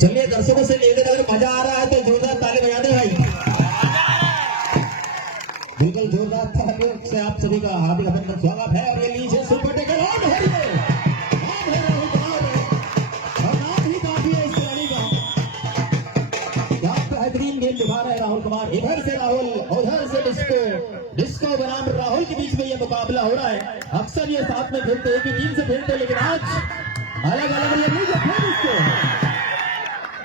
चलिए दर्शकों से निवेदन, अगर मजा आ रहा है तो जोरदार ताली बजा दें भाई। बिल्कुल जोरदार तालियों से आप सभी का हार्दिक अभिनंदन स्वागत है। और ये लीजिए सुपर टेकर ऑन है, नाम है राहुल कुमार और नाम ही काफी है इस खिलाड़ी का। क्या बेहतरीन गेंद दिखा रहे हैं राहुल कुमार। इधर से राहुल, उधर से डिस्को, डिस्को बनाम राहुल के बीच में ये मुकाबला हो रहा है। अक्सर ये साथ में खेलते, एक ही टीम से खेलते, लेकिन आज अलग अलग ये नहीं इसको।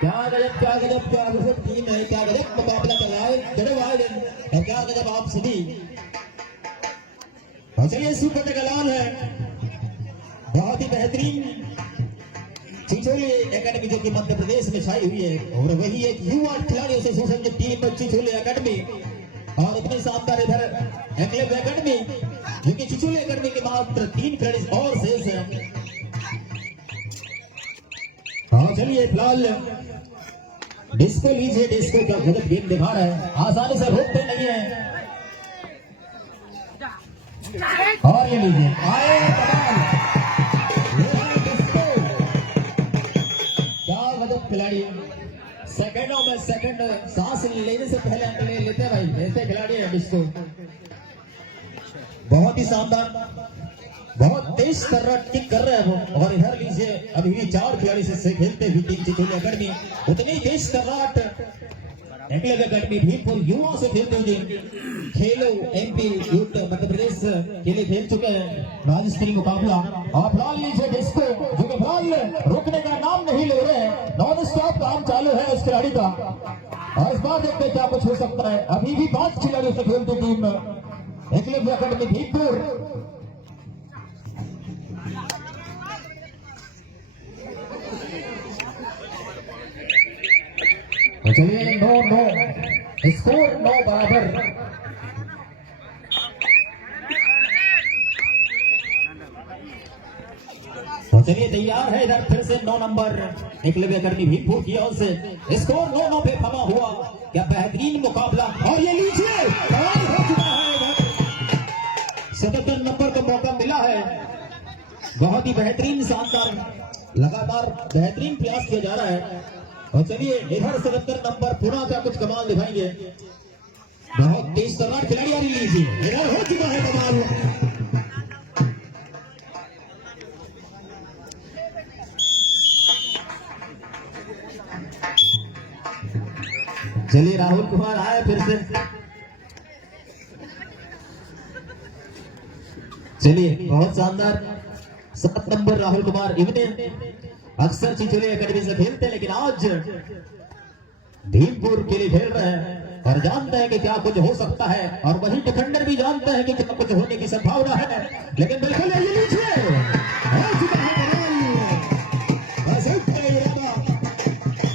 क्या गजब, क्या गजब, क्या गजब टीम है, क्या गजब मुकाबला कर रहा है गजब आयोजन और क्या गजब आप सभी। चलिए सुपर टेकर ऑन है, बहुत ही बेहतरीन चिचोली एकेडमी जो कि मध्य प्रदेश में छाई हुई है और वही एक युवा खिलाड़ियों से सुसज्जित टीम चिचोली एकेडमी। और इतनी शानदार इधर एक्लेव एकेडमी जो कि चिचोली एकेडमी के मात्र 3 खिलाड़ी और शेष है। हाँ चलिए फिलहाल डिस्को लीजिए, डिस्को का गलत गेम दिखा रहा है, आसानी से रोकते नहीं है। और ये लीजिए आए डिस्को, क्या गजब खिलाड़ी, सेकंडों में सेकंड सांस लेने से पहले अंक ले लेते हैं भाई, ऐसे खिलाड़ी है डिस्को। बहुत ही शानदार, बहुत तेज सर्रा किक कर रहे हैं वो। और इधर लीजिए अभी भी 4 खिलाड़ी से खेलते हुए टीम चिचोली एकेडमी, उतनी तेज सर्राट एक्लेव एकेडमी भीमपुर युवा से खेलते हुए खेलो एमपी यूथ मध्य प्रदेश के लिए खेल चुके हैं राज्य मुकाबला। और फिलहाल लीजिए डिस्को जो कि फिलहाल रुकने का नाम नहीं ले रहे हैं, नॉन स्टॉप काम चालू है इस खिलाड़ी का। और इस बार देखते क्या कुछ हो सकता है। अभी भी 5 खिलाड़ियों से खेलती टीम एक्लेव एकेडमी भीमपुर। चलिए 9-9 स्कोर 9 बराबर। तो चलिए तैयार है इधर फिर से 9 नंबर एक्लेव एकेडमी भीमपुर की ओर से, स्कोर 9-9 पे थमा हुआ। क्या बेहतरीन मुकाबला। और ये लीजिए हो चुका है, 77 नंबर का मौका मिला है। बहुत ही बेहतरीन शानदार लगातार बेहतरीन प्रयास किया जा रहा है। और चलिए इधर 77 नंबर पुनः क्या कुछ कमाल दिखाएंगे, बहुत तेज तर्रार खिलाड़ी। आ लीजिए इधर हो चुका है कमाल। चलिए राहुल कुमार आए फिर से। चलिए बहुत शानदार 7 नंबर राहुल कुमार। इन्हें अक्सर चिचोली एकेडमी से खेलते हैं, लेकिन आज भीमपुर के लिए खेल रहे हैं और जानते हैं कि क्या कुछ हो सकता है। और वही डिफेंडर भी जानते हैं कि क्या कुछ होने की संभावना है। लेकिन बिल्कुल ये लीजिए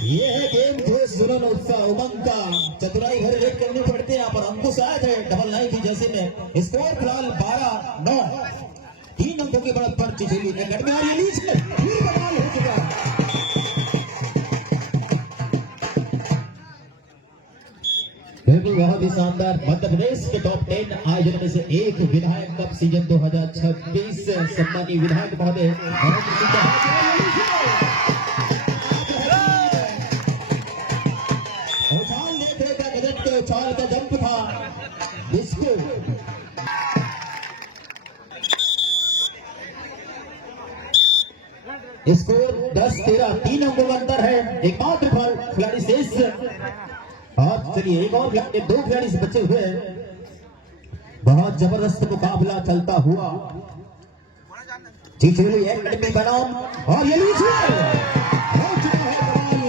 ये है गेम जोश जुनून उत्साह उमंग का चतुराई भरे रेड करनी पड़ती है। यहाँ पर अंकुश आए थे डबल 9 की जैसे में। स्कोर फिलहाल 12-9, 3 अंकों की बढ़त पर चिचोली एकेडमी। और ये लीजिए फिर कमाल हो चुका है। बिल्कुल बहुत ही शानदार मध्य प्रदेश के टॉप 10 आयोजन में से एक विधायक कप सीजन 2026 सम्मानीय विधायक महोदय उछाल देखे का गजब के उछाल का जंप था डिस्को। स्कोर 10-13, 3 अंकों का अंतर है। एकमात्र खिलाड़ी शेष। और चलिए एक और खिलाड़ी, 2 खिलाड़ी से बचे हुए हैं। बहुत जबरदस्त मुकाबला चलता हुआ चिचोली एकेडमी बनाम। और ये लीजिए हो चुका है कमाल।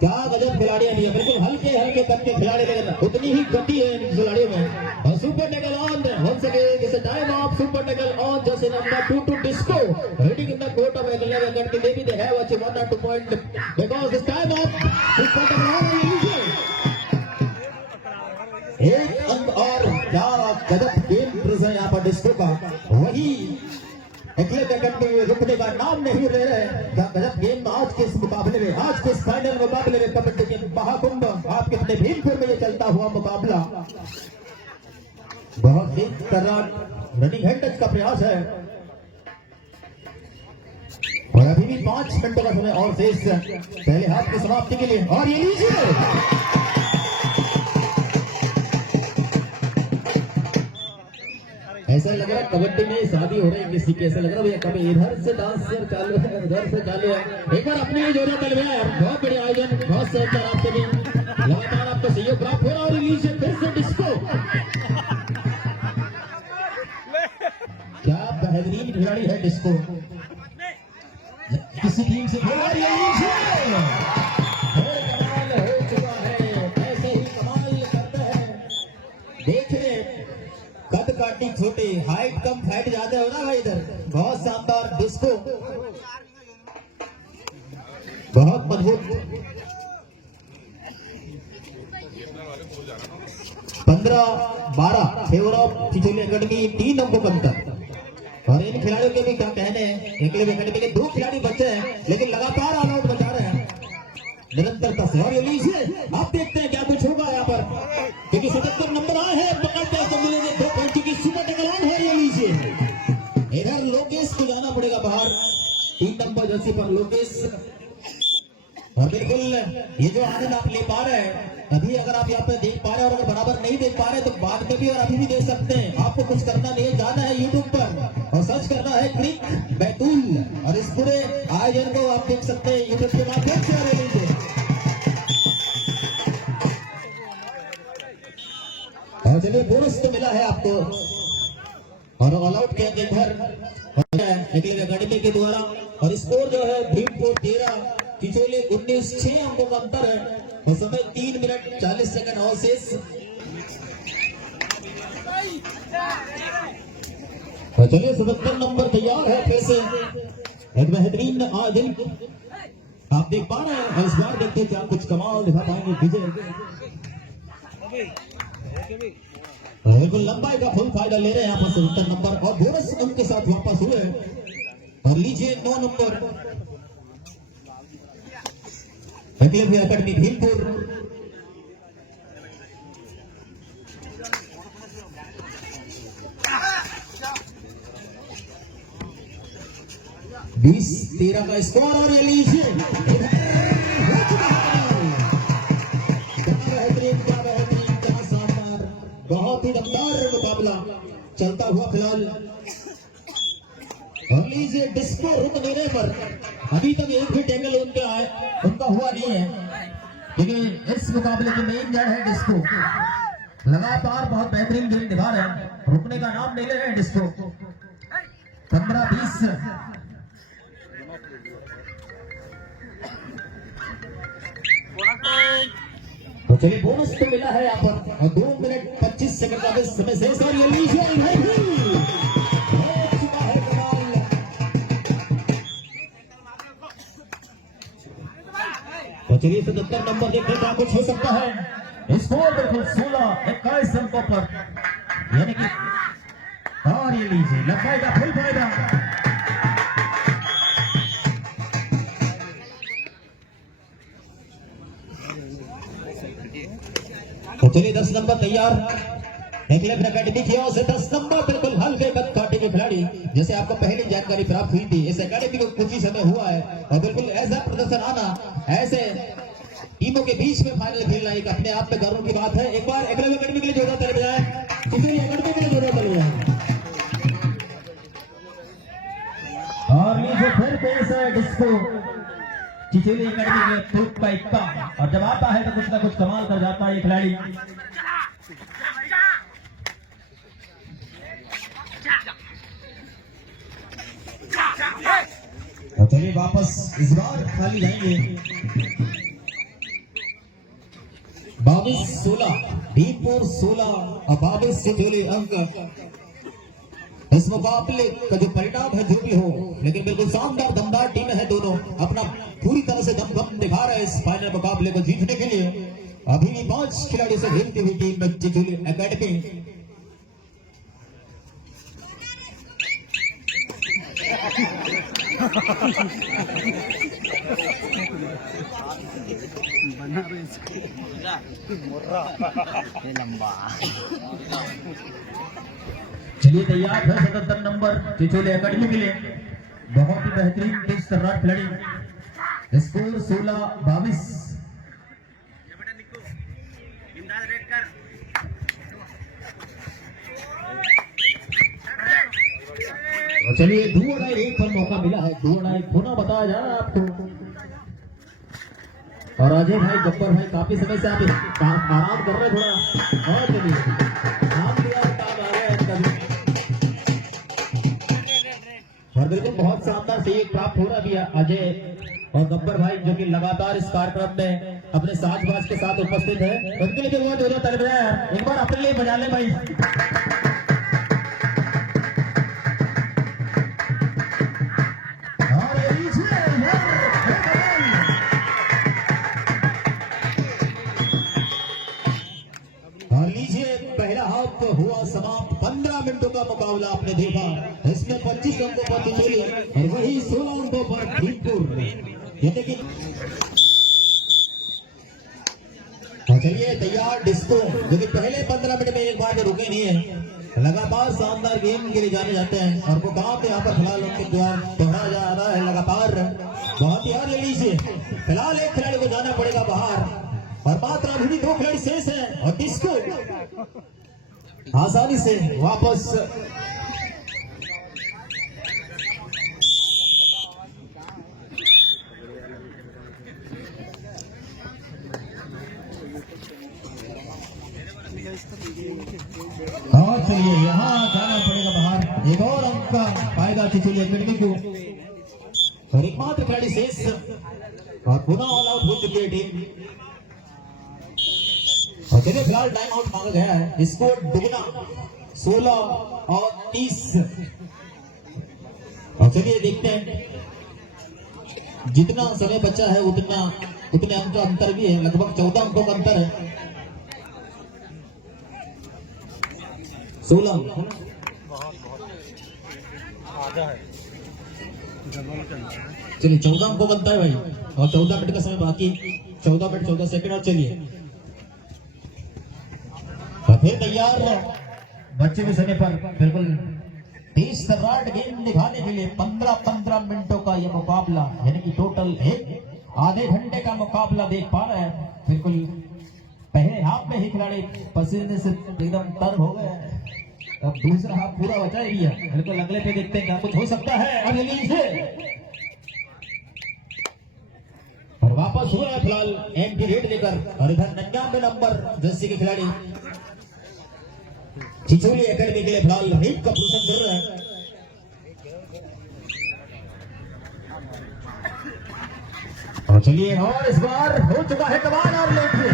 क्या गजब खिलाड़ी है, बिल्कुल हल्के हल्के कद के खिलाड़ी, लेकिन उतनी ही गति है इन खिलाड़ियों में। और super tackle on once again is a time of super tackle on जैसे नंबर 2 डिस्को raiding in the court of Eklavya academy. maybe they have achieved 1 or 2 point because this time of super tackle on. एक अंक और क्या गजब game है यहाँ पर डिस्को का। वही एक्लेव एकेडमी रुकने का नाम नहीं ले रहे। क्या गजब गेम आज के इस मुकाबले में, आज के इस फाइनल मुकाबले में कबड्डी के महाकुंभ आपके अपने भीमपुर में ये चलता हुआ मुकाबला। बहुत ही तर्रार रनिंग हैंड टच का प्रयास है और अभी भी 5 मिनटों का समय और शेष पहले हाफ की समाप्ति के लिए। और ये लीजिए ऐसा लग रहा है कबड्डी में शादी हो रही है किसी के। ऐसा लग रहा है कभी इधर से डांस चालू है, उधर से चालू है। एक बार अपने लिए जोड़ा तलवार यार, बहुत बढ़िया आयोजन, बहुत सहयोग आपसे भी, लगातार आपको सहयोग प्राप्त हो रहा। और लीजिए फिर से डिस्को, क्या बेहतरीन खिलाड़ी है डिस्को, किसी टीम से कमाल हो चुका है, ऐसे ही कमाल करता है। देखिए कद काटी छोटे, हाइट कम फैट ज्यादा हो ना भाई इधर। बहुत शानदार डिस्को, बहुत मजबूत। 15-12 फेवर ऑफ चिचोली एकेडमी 3 अंकों का अंतर। और इन खिलाड़ियों के भी क्या कहने हैं, एकलव्य एकेडमी के 2 खिलाड़ी बचे हैं लेकिन लगातार ऑल आउट बचा रहे हैं निरंतरता से। और ये लीजिए आप देखते हैं क्या कुछ होगा यहाँ पर, क्योंकि 77 नंबर आए हैं, पकड़ते हैं तो मिलेंगे 2 पॉइंट की सुपर टैकल ऑन है। ये लीजिए इधर लोकेश को जाना पड़ेगा बाहर, 3 नंबर जर्सी पर लोकेश। और बिल्कुल ये जो आनंद आप ले पा रहे हैं अभी, अगर आप यहाँ पे देख पा रहे हैं और अगर बराबर नहीं देख पा रहे तो बाद में भी और अभी भी देख सकते हैं। आपको कुछ करना नहीं है, जाना है यूट्यूब पर और सर्च करना है क्रिक बैतूल, और इस पूरे आयोजन को आप देख सकते हैं यूट्यूब के माध्यम से। और चलिए बोनस तो मिला है आपको, और ऑल आउट के अंदर एकेडमी के द्वारा। और स्कोर जो है भीमपुर 13 चिचोली 19, 6 अंकों का अंतर है। और समय 3 मिनट 40 सेकंड और शेष। तो चलिए 77 नंबर तैयार है फिर से, एक बेहतरीन आयोजन आप देख पा रहे हैं। इस बार देखते हैं क्या कुछ कमाल दिखा पाएंगे विजय। बिल्कुल लंबाई का फुल फायदा ले रहे हैं यहाँ पर 77 नंबर, और बोनस उनके साथ वापस हुए। और लीजिए 9 नंबर एकलव्य एकेडमी भीमपुर। बीस 13 का स्कोर। और लीजिए बहुत ही दमदार मुकाबला चलता हुआ फिलहाल। और लीजिए डिस्को रुक देने पर अभी तक एक भी टैकल उनका हुआ नहीं है, लेकिन इस मुकाबले की मेन जड़ है डिस्को। लगातार बहुत बेहतरीन गेम निभा रहे हैं, रुकने का नाम नहीं ले रहे हैं डिस्को। 15-20 तो चलिए बोनस तो मिला है यहाँ पर, और 2 मिनट 25 सेकंड का समय शेष। और ये लीजिए तो चलिए 77 नंबर देखने का कुछ हो सकता है। स्कोर बिल्कुल 16-21 अंकों पर, यानी कि। और ये लीजिए लंबाई का फुल फायदा। तो चलिए 10 नंबर तैयार एकलव्य एकेडमी की ओर से। 10 नंबर बिल्कुल हल्के कद काटे के खिलाड़ी, जैसे आपको पहले जानकारी प्राप्त हुई थी, इस एकेडमी को कुछ ही समय हुआ है। और बिल्कुल ऐसा प्रदर्शन आना, ऐसे टीमों के बीच में फाइनल खेलना एक अपने आप में गर्व की बात है। एक बार एकलव्य एकेडमी के लिए जोड़ा तल बजाए, चिचोली एकेडमी के लिए जोड़ा तल बजाए। और लीजिए फिर पेश है डिस्को, चिचोली एकेडमी के तुक का इक्का, और जब आता है तो कुछ ना कुछ कमाल कर जाता है ये खिलाड़ी। तो चलिए वापस इस बार खाली जाएंगे। 22-16 भीमपुर 16 और 22 चिचोली अंक। इस मुकाबले का जो परिणाम है जो भी हो, लेकिन बिल्कुल शानदार दमदार टीम है दोनों, अपना पूरी तरह से दमखम दिखा रहे हैं इस फाइनल मुकाबले को जीतने के लिए। अभी भी 5 खिलाड़ियों से खेलती हुई टीम में चिचोली एकेडमी। चलिए तैयार है 77 नंबर चिचोली एकेडमी के लिए। बहुत ही बेहतरीन तेज तर्रार खिलाड़ी, स्कोर 16-22। चलिए धुआं एक पर मौका मिला है, धुआं होना बताया जा रहा है आपको। और अजय भाई गब्बर भाई काफी समय से आप आराम कर रहे थोड़ा, और चलिए नाम लिया काम आ गया कभी। और बिल्कुल बहुत शानदार से एक प्राप्त हो रहा भी है अजय और गब्बर भाई, जो कि लगातार इस कार्यक्रम में अपने साजबाज के साथ उपस्थित है। उनके लिए जो हुआ दो एक बार अपने लिए बजा ले भाई। हुआ समाप्त, 15 मिनटों का मुकाबला आपने देखा। इसमें 25 अंकों पर तिचौली और वही 16 अंकों पर भीमपुर। यानी कि चलिए तैयार डिस्को, जो कि पहले 15 मिनट में एक बार रुके नहीं है, लगातार शानदार गेम के लिए जाने जाते हैं। और वो कहाँ पे यहाँ पर फिलहाल उनके द्वारा दोहराया जा रहा है लगातार। बहुत यार ले लीजिए, फिलहाल एक खिलाड़ी को जाना पड़ेगा बाहर और मात्र अभी 2 खिलाड़ी शेष है और डिस्को आसानी से वापस और चलिए यहाँ जाना पड़ेगा बाहर। एक और अंक का फायदा चिचोली एकेडमी को और एकमात्र खिलाड़ी शेष और पुनः ऑल आउट हो चुकी है टीम। और चलिए फिलहाल टाइम आउट मांगा गया है, स्कोर दुगना 16 और 30। और चलिए देखते हैं, जितना समय बचा है उतने अंक का अंतर भी है, लगभग 14 अंकों का अंतर है। 16 चलिए 14 अंकों का अंतर है भाई, और 14 मिनट का समय बाकी, 14 मिनट 14 सेकंड। और चलिए फिर तैयार बच्चे भी समय पर बिल्कुल 30 तर्रार गेम दिखाने के लिए 15-15 मिनटों का यह मुकाबला, यानी कि टोटल एक आधे घंटे का मुकाबला देख पा रहे हैं। बिल्कुल पहले हाफ में ही खिलाड़ी पसीने से एकदम तर हो गए, अब दूसरा हाफ पूरा बचा ही है। बिल्कुल अगले पे देखते हैं क्या कुछ हो सकता है। और वापस हुआ है फिलहाल एम की रेड लेकर, और इधर 99 नंबर जर्सी के खिलाड़ी चिचोली एकेडमी के लिए फिलहाल हिट का प्रदर्शन कर रहे हैं। और चलिए और इस बार हो चुका है कमाल, और देखिए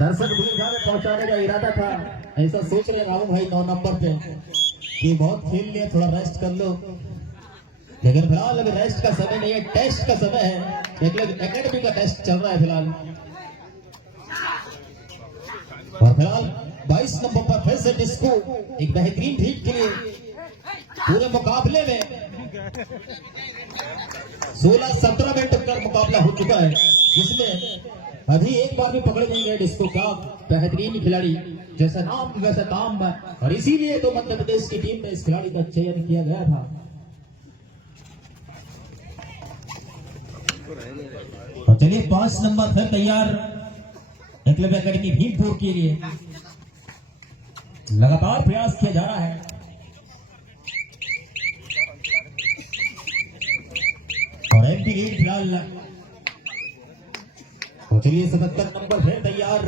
दर्शक भूमिका में पहुंचाने का इरादा था, ऐसा सोच रहे रामू भाई 9 नंबर पे कि बहुत खेल लिया, थोड़ा रेस्ट कर लो। लेकिन फिलहाल अभी रेस्ट का समय नहीं है, टेस्ट का समय है। एकेडमी का टेस्ट चल रहा है फिलहाल। और फिलहाल 22 नंबर पर फिर से डिस्को एक बेहतरीन ढीक के लिए पूरे मुकाबले में 16-17 मिनट का मुकाबला हो चुका है, जिसमें अभी एक बार भी पकड़े नहीं गए डिस्को का। बेहतरीन खिलाड़ी, जैसा नाम वैसा काम, और इसीलिए तो मध्य प्रदेश की टीम में इस खिलाड़ी का चयन किया गया था। और चलिए 5 नंबर फिर तैयार एकलव्य एकेडमी भीमपुर के लिए, लगातार प्रयास किया जा रहा है। और एमपी लीड फिलहाल, तो चलिए 77 नंबर फिर तैयार,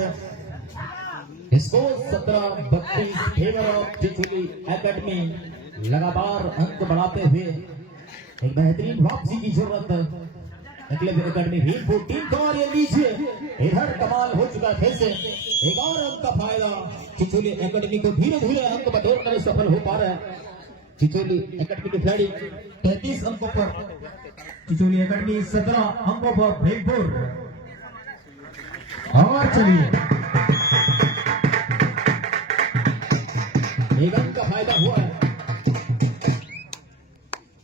इसको 17-32 फेवर ऑफ चिचोली एकेडमी। लगातार अंक बढ़ाते हुए एक बेहतरीन वापसी की जरूरत एकलव्य एकेडमी भीमपुर टीम को। और ये लीजिए इधर कमाल हो चुका है, फिर से एक और अंक का फायदा चिचोली एकेडमी को। धीरे धीरे अंक बटोरने में सफल हो पा रहा है चिचोली एकेडमी के खिलाड़ी। 33 अंकों पर चिचोली एकेडमी, 17 अंकों पर भीमपुर। और चलिए एक अंक का फायदा हुआ है।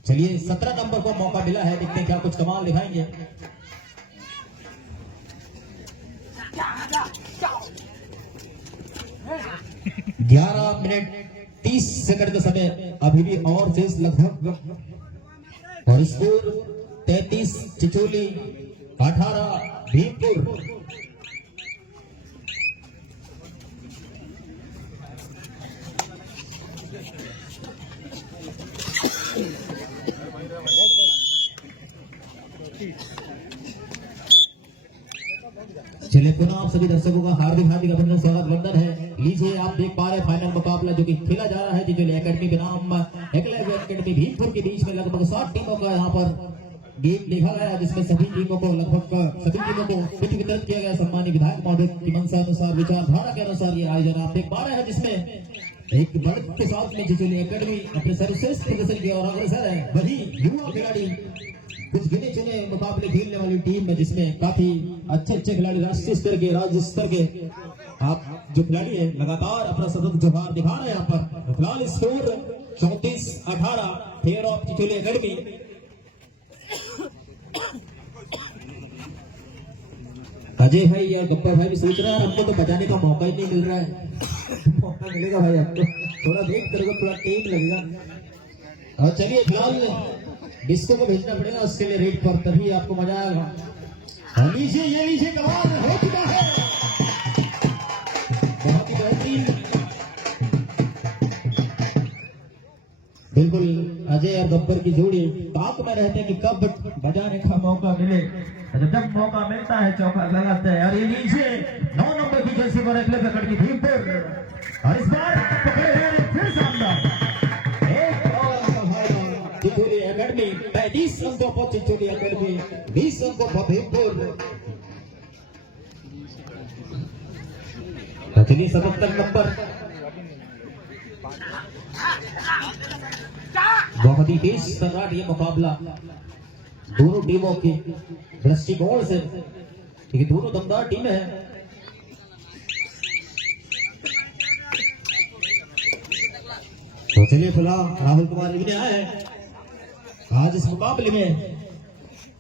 चलिए 17 नंबर को मौका मिला है, देखते हैं क्या कुछ कमाल दिखाएंगे। 11 मिनट 30 सेकंड का समय अभी भी और शेष लगभग, और स्कोर 33 चिचोली 18 भीमपुर। चलिए पुनः आप सभी दर्शकों का हार्दिक हार्दिक अभिनंदन स्वागत वंदन है। लीजिए आप देख पा रहे फाइनल मुकाबला जो कि खेला जा रहा है चिचोली एकेडमी बनाम एकलव्य एकेडमी भीमपुर के बीच में। लगभग 60 टीमों का यहाँ पर गेम देखा गया, जिसमें सभी टीमों को किट वितरित किया गया। सम्मानित विधायक महोदय की मंशा अनुसार, विचारधारा के अनुसार ये आयोजन आप देख पा रहे हैं, जिसमें एक बढ़त के साथ में चिचोली एकेडमी अपने सर्वश्रेष्ठ प्रदर्शन की ओर अग्रसर है। वही युवा खिलाड़ी कुछ गिने चुने मुकाबले खेलने वाली टीम में, जिसमें काफी अच्छे खिलाड़ी राष्ट्रीय स्तर के, राज्य स्तर के आप जो खिलाड़ी हैं लगातार अपना सतत जोहार दिखा रहे हैं यहाँ पर। फिलहाल score 34-18 fair of Chicholi academy. Ajay भाई और गप्पा भाई भी सोच रहे हैं हमको तो बचाने का मौका ही नहीं मिल रहा है। मौका मिलेगा भाई आपको, थोड़ा वेट करोगे, थोड़ा टाइम लगेगा। और चलिए फिलहाल डिस्को को भेजना पड़ेगा उसके लिए रेड पर, तभी आपको मजा आएगा। नीचे कमाल हो चुका है, बहुत ही बेहतरीन। बिल्कुल अजय और गब्बर की जोड़ी ताक में रहते हैं कि कब बजाने का मौका मिले। जब मौका मिलता है चौका लगाते हैं। और ये नीचे 9 नंबर की जर्सी पर एकलव्य एकेडमी भीमपुर, और इस बार पकड़े गए फिर शानदार चिचोली एकेडमी 35 अंकों पर चिचोली एकेडमी 20 अंकों पर भीमपुर। चलिए 77 नंबर, बहुत ही तेज सम्राट ये मुकाबला दोनों टीमों की दृष्टिकोण से, क्योंकि दोनों दमदार टीमें हैं। तो चलिए फिलहाल राहुल कुमार इब्ने आए हैं आज इस मुकाबले में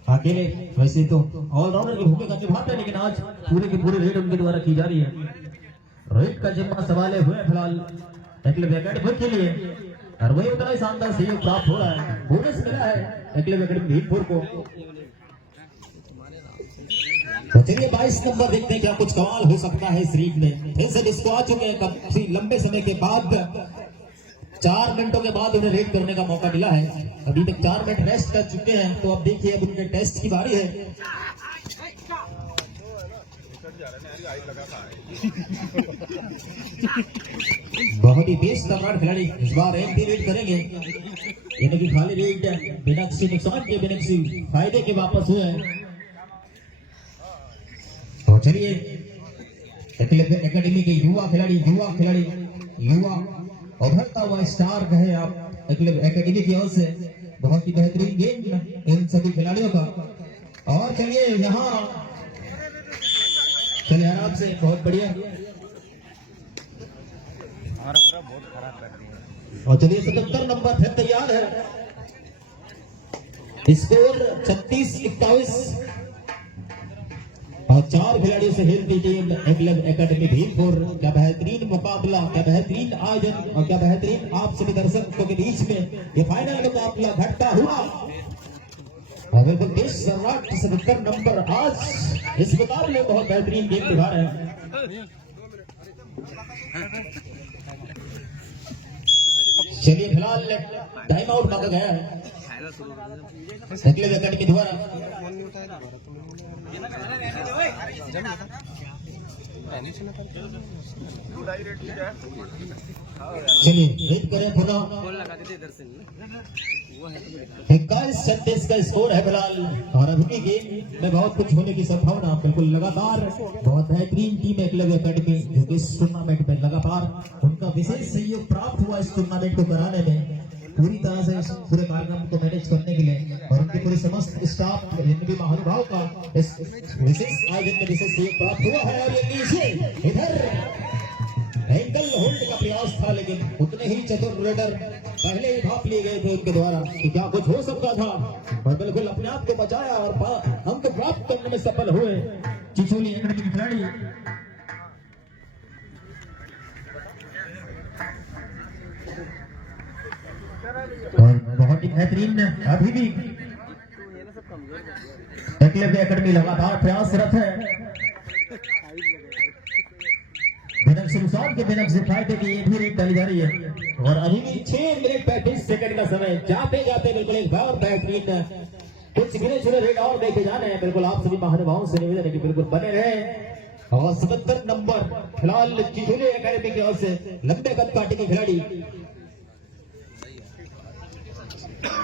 अकेले। वैसे तो ऑलराउंडर की भूमिका निभाते हैं, लेकिन आज पूरे के पूरे रेड उनके द्वारा की जा रही है। रोहित का जिम्मा संभाले हुए फिलहाल एकलव्य एकेडमी के लिए, और वही उतना ही शानदार सहयोग प्राप्त हो रहा है। बोनस मिला है एकलव्य एकेडमी भीमपुर को। तो चलिए 22 नंबर देखते हैं क्या कुछ कमाल हो सकता है इस रीग में। फिर से डिस्को आ चुके हैं काफी लंबे समय के बाद, 4 मिनटों के बाद उन्हें रेड करने का मौका मिला है। अभी तक 4 मिनट रेस्ट कर चुके हैं, तो अब देखिए अब उनके टेस्ट की बारी है। बहुत ही तेज सम्राट खिलाड़ी इस बार एक भी रेड करेंगे, यानी कि खाली रेड बिनक्सी नुकसान के, बिनक्सी फायदे के वापस हुए हैं। तो चलिए एकलव्य एकेडमी के युवा खिलाड़ी उभरता हुआ स्टार कहे आप एकलव्य एकेडमी की ओर से, बहुत ही बेहतरीन गेम इन सभी खिलाड़ियों का। और चलिए यहाँ चलिए आराम से, बहुत बढ़िया। और चलिए 77 नंबर फिर तैयार है, स्कोर 36-21 और 4 खिलाड़ियों से खेलती टीम एकलव्य एकेडमी भीमपुर। क्या बेहतरीन मुकाबला, क्या बेहतरीन आयोजन और क्या बेहतरीन आप सभी दर्शकों के बीच में ये फाइनल मुकाबला घटता हुआ। और बिल्कुल देश सम्राट 77 नंबर आज इस मुकाबले में बहुत बेहतरीन गेम दिखा रहे हैं। चलिए फिलहाल टाइम आउट मांगा गया है एकलव्य एकेडमी द्वारा। चलिए रेड करें पुनः। 21-36 का स्कोर है फिलहाल, और अभी गेम में बहुत कुछ होने की संभावना बिल्कुल। लगातार बहुत बेहतरीन टीम एकलव्य एकेडमी जो कि इस टूर्नामेंट में लगातार उनका विशेष सहयोग प्राप्त हुआ इस टूर्नामेंट को कराने में, पूरी तरह से इस पूरे कार्यक्रम को मैनेज करने के लिए, और उनके पूरे समस्त स्टाफ जितने भी महानुभाव का इस विशेष आयोजन में विशेष सहयोग प्राप्त हुआ है। और ये नीचे इधर एंगल होल्ड का प्रयास था, लेकिन उतने ही चतुर रेडर पहले ही भाप लिए गए थे उनके द्वारा कि क्या कुछ हो सकता था, और बिल्कुल अपने आप को बचाया और अंक प्राप्त करने में सफल हुए चिचोली एकेडमी के खिलाड़ी। और बहुत ही बेहतरीन अभी भी एकलव्य एकेडमी लगातार प्रयासरत है। बिनक शुरुआत के बिनक से फायदे की ये भी रेट डाली जा रही है और अभी भी 6 मिनट 35 सेकंड का समय जाते जाते बिल्कुल एक बार बेहतरीन कुछ गिने चुने रेट और देखे जाने हैं। बिल्कुल आप सभी महानुभावों से निवेदन है कि बिल्कुल बने रहे। और 77 नंबर फिलहाल चिचोली एकेडमी की ओर से लंबे कद काटे के खिलाड़ी।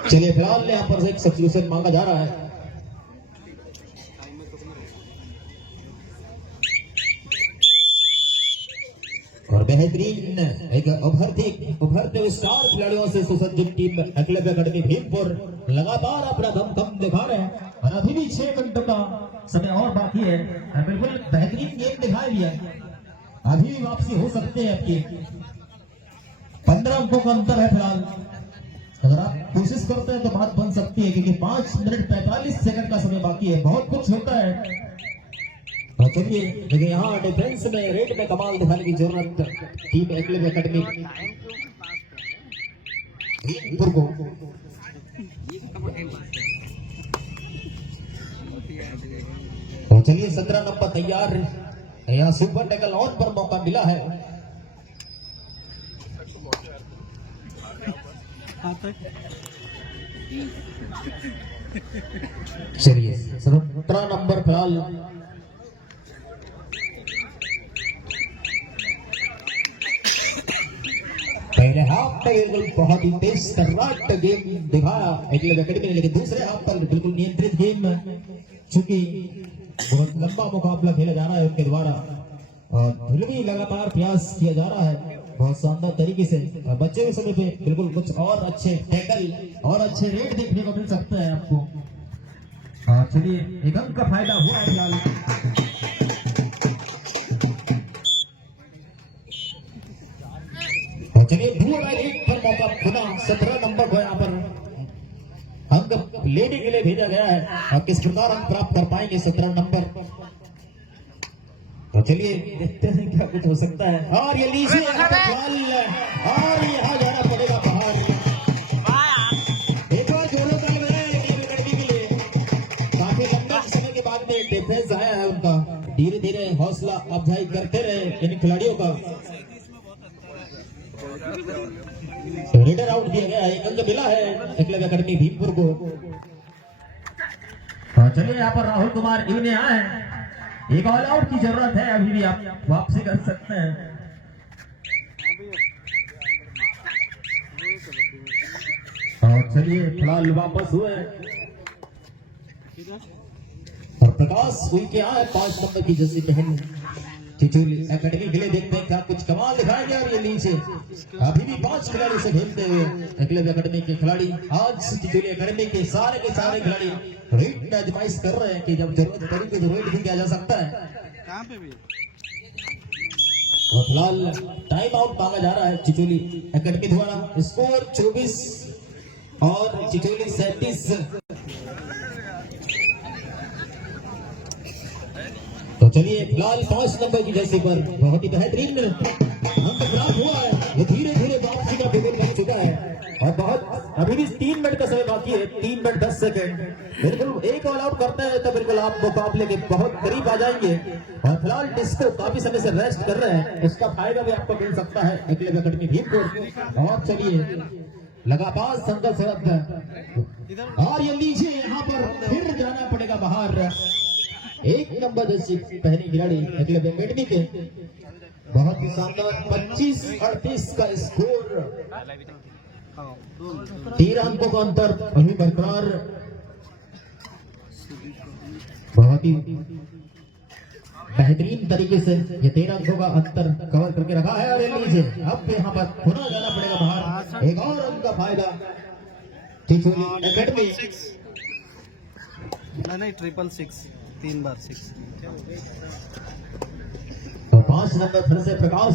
चलिए फिलहाल यहाँ पर एक सब्स्टिट्यूशन मांगा जा रहा है। और बेहतरीन एक उभरते स्टार खिलाड़ियों से सुसज्जित टीम एकलव्य एकेडमी भीमपुर लगातार अपना दम दिखा रहे हैं और अभी भी 6 घंटों का समय और बाकी है। बिल्कुल बेहतरीन गेम दिखाई दिया, अभी भी वापसी हो सकते हैं। आपकी 15 अंकों का अंतर है फिलहाल। अगर आप कोशिश करते हैं तो बात बन सकती है क्योंकि 5 मिनट 45 सेकंड का समय बाकी है। बहुत कुछ होता है। चलिए देखिए यहाँ डिफेंस में रेट में कमाल दिखाने की जरूरत टीम एकलव्य एकेडमी को। तो चलिए 17 नंबर तैयार, यहाँ सुपर टैकल ऑन पर मौका मिला है। चलिए 17 नंबर फिलहाल पहले हाफ में बहुत ही तेज तर्राट गेम दिखाया एकलव्य एकेडमी ने, लेकिन दूसरे हाफ पर बिल्कुल नियंत्रित गेम, चूंकि बहुत लंबा मुकाबला खेला जा रहा है उनके द्वारा और फिर भी लगातार प्रयास किया जा रहा है बहुत शानदार तरीके से। बच्चे हुए समय पे बिल्कुल कुछ और अच्छे टैकल और अच्छे रेट देखने को मिल सकता है आपको। चलिए एक अंक का फायदा हुआ है फिलहाल। चलिए पर मौका खुदा 17 नंबर को यहाँ पर अंक लेने के लिए भेजा गया है और किस प्रकार अंक प्राप्त कर पाएंगे 17 नंबर। तो चलिए देखते हैं क्या कुछ हो सकता है। और ये लीजिए और यहाँ जाना पड़ेगा बाहर। एक और जोरों का के लिए काफी लंबे समय के बाद में डिफेंस आया है उनका। धीरे धीरे हौसला अफजाई करते रहे इन खिलाड़ियों का। रेडर आउट दिया गया है, एक अंक मिला है एकलव्य एकेडमी भीमपुर को। चलिए यहाँ पर राहुल कुमार इवने आए हैं, एक ऑल आउट की जरूरत है, अभी भी आप वापसी कर सकते हैं। और चलिए फिलहाल वापस हुए और प्रकाश हुई के आए 5 नंबर की जर्सी पहन चिचोली एकेडमी के लिए। देखते हैं क्या कुछ कमाल दिखाएंगे। और ये नीचे अभी भी 5 खिलाड़ी से खेलते हुए एकलव्य एकेडमी के खिलाड़ी आज चिचोली एकेडमी के सारे खिलाड़ी रेट में आजमाइश कर रहे हैं कि जब जरूरत पड़ी तो रेट भी किया जा सकता है। और फिलहाल टाइम आउट मांगा जा रहा है चिचोली एकेडमी द्वारा। स्कोर 24 और चिचोली 37। तो चलिए फिलहाल 5 नंबर की जर्सी पर बहुत ही बेहतरीन अंक प्राप्त हुआ है। ये धीरे धीरे वापसी का विकेट बन चुका है और बहुत अभी भी 3 मिनट का समय बाकी है, 3 मिनट 10 सेकंड। बिल्कुल एक ऑल आउट करते हैं तो बिल्कुल आप मुकाबले के बहुत करीब आ जाएंगे। और फिलहाल डिस्को काफी समय से रेस्ट कर रहे हैं, इसका फायदा भी आपको मिल सकता है एकलव्य एकेडमी भीमपुर। और चलिए लगातार संघर्षरत और ये लीजिए यहाँ पर फिर जाना पड़ेगा बाहर। 1 नंबर जर्सी पहनी खिलाड़ी एकलव्य एकेडमी के, बहुत ही शानदार 25-38 का स्कोर। 13 अंकों का अंतर अभी बरकरार, बहुत ही बेहतरीन तरीके से ये 13 अंकों का अंतर कवर करके रखा है। और लीजिए अब यहाँ पर पुनः जाना पड़ेगा बाहर, एक और अंक का फायदा चिचोली एकेडमी। नहीं 666 3 बार 6। तो 5 नंबर फिर से प्रकाश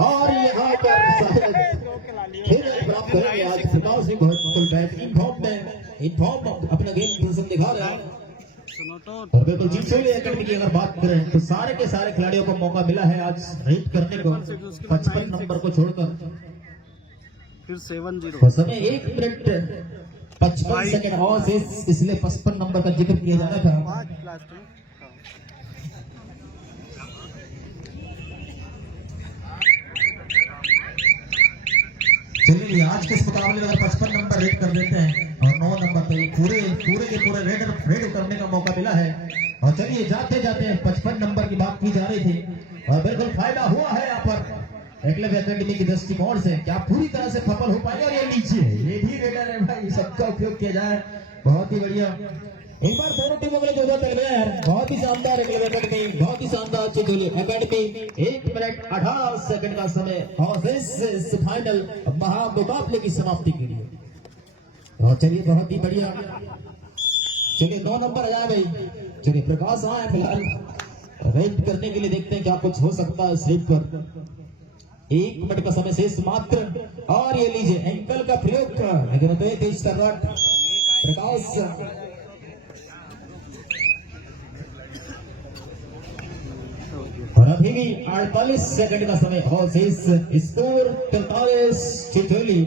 और यहाँ पर फिर प्राप्त करेंगे आज प्रकाश भी बहुत बेहतरीन फॉर्म में इन फॉर्म अपना गेम प्रदर्शन दिखा रहे हैं। और बिल्कुल चिचोली एकेडमी की अगर बात करें तो सारे के सारे खिलाड़ियों को मौका मिला है आज रेड करने को 55 नंबर को छोड़कर। फिर 70 तो समय 1 मिनट 55 सेकंड और शेष, इसलिए 55 नंबर का जिक्र किया जा रहा था। 5 लास्ट में। हाँ। चलिए आज के इस मुकाबले में अगर 55 नंबर रेड कर देते हैं और 9 नंबर पे पूरे के पूरे रेड करने का मौका मिला है। और चलिए जाते जाते 55 नंबर की बात की जा रही थी और बिल्कुल फायदा हुआ है यहाँ पर एकलव्य एकेडमी की दृष्टिकोण से। क्या पूरी तरह से सफल हो पाएगा? और ये नीचे है, ये भी रेडर है भाई, सबका उपयोग किया जाए, बहुत ही बढ़िया। एक बार दोनों टीमों के लिए जो चल रहा है, बहुत ही शानदार एकलव्य एकेडमी, बहुत ही शानदार चिचोली एकेडमी। 1 मिनट 18 सेकंड का समय और इस फाइनल महामुकाबले की समाप्ति के लिए। और चलिए बहुत ही बढ़िया, चलिए 9 नंबर आ जाए भाई। चलिए प्रकाश आए फिलहाल रेड करने के लिए, देखते हैं क्या कुछ हो सकता है स्लिप पर। 1 मिनट का समय शेष मात्र और ये लीजिए एंकल का प्रयोग, लेकिन तेज रट प्रकाश। और अभी भी 48 सेकंड का समय और शेष स्कोर 43 चिचोली।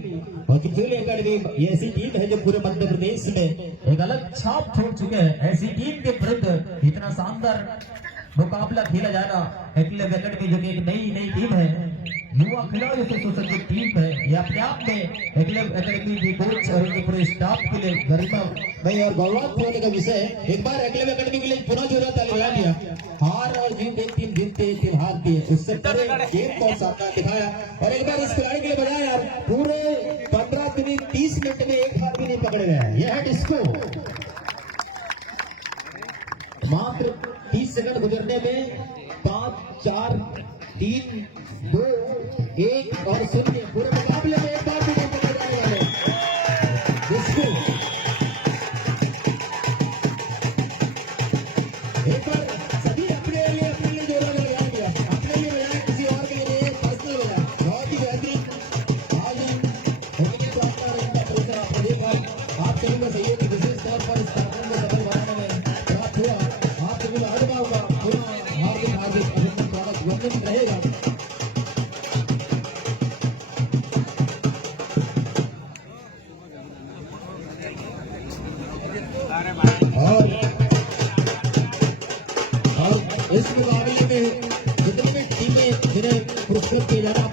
और चिचोली एकेडमी ये ऐसी टीम है जो पूरे मध्य प्रदेश में एक अलग छाप छोड़ चुके हैं। ऐसी टीम के विरुद्ध इतना शानदार मुकाबला खेला जाना, एकलव्य एकेडमी जो कि एक नई टीम है, युवा खिलाड़ियों से सुसज्जित टीम है, ये अपने आप में एकलव्य एकेडमी के कोच और उनके पूरे स्टाफ के लिए गरिमा भाई और गौरवान्वित होने का विषय है। एक बार एकलव्य एकेडमी के लिए पुनः जोड़ा ताली बजा दिया। हार और जीत, एक टीम जीतते एक टीम हारती है, उससे परे गेम को सामना दिखाया। और एक बार इस खिलाड़ी के लिए बजाया यार, पूरे 15-30 मिनट में एक बार भी नहीं पकड़े गए। यह है डिस्को, मात्र 30 सेकंड गुजरने में 5, 4, 3, 2, 1 और 0 पूरे मुकाबले में एक बार भी नहीं पकड़े जाने वाले। एक बार सभी अपने लिए जोड़ा लगा दिया, अपने लिए बजाय किसी और के लिए पर्सनल बजाय, बहुत ही बेहतरीन। आज आप सभी का सहयोग विशेष तौर पर इस कार्यक्रम को सफल बनाने में प्राप्त हुआ। आप सभी का अभिभावक का पुनः हार्दिक अभिनंदन, स्वागत वंदन रहेगा। और इस मुकाबले में जितनी भी टीमें जिन्हें पुरस्कृत किया जाना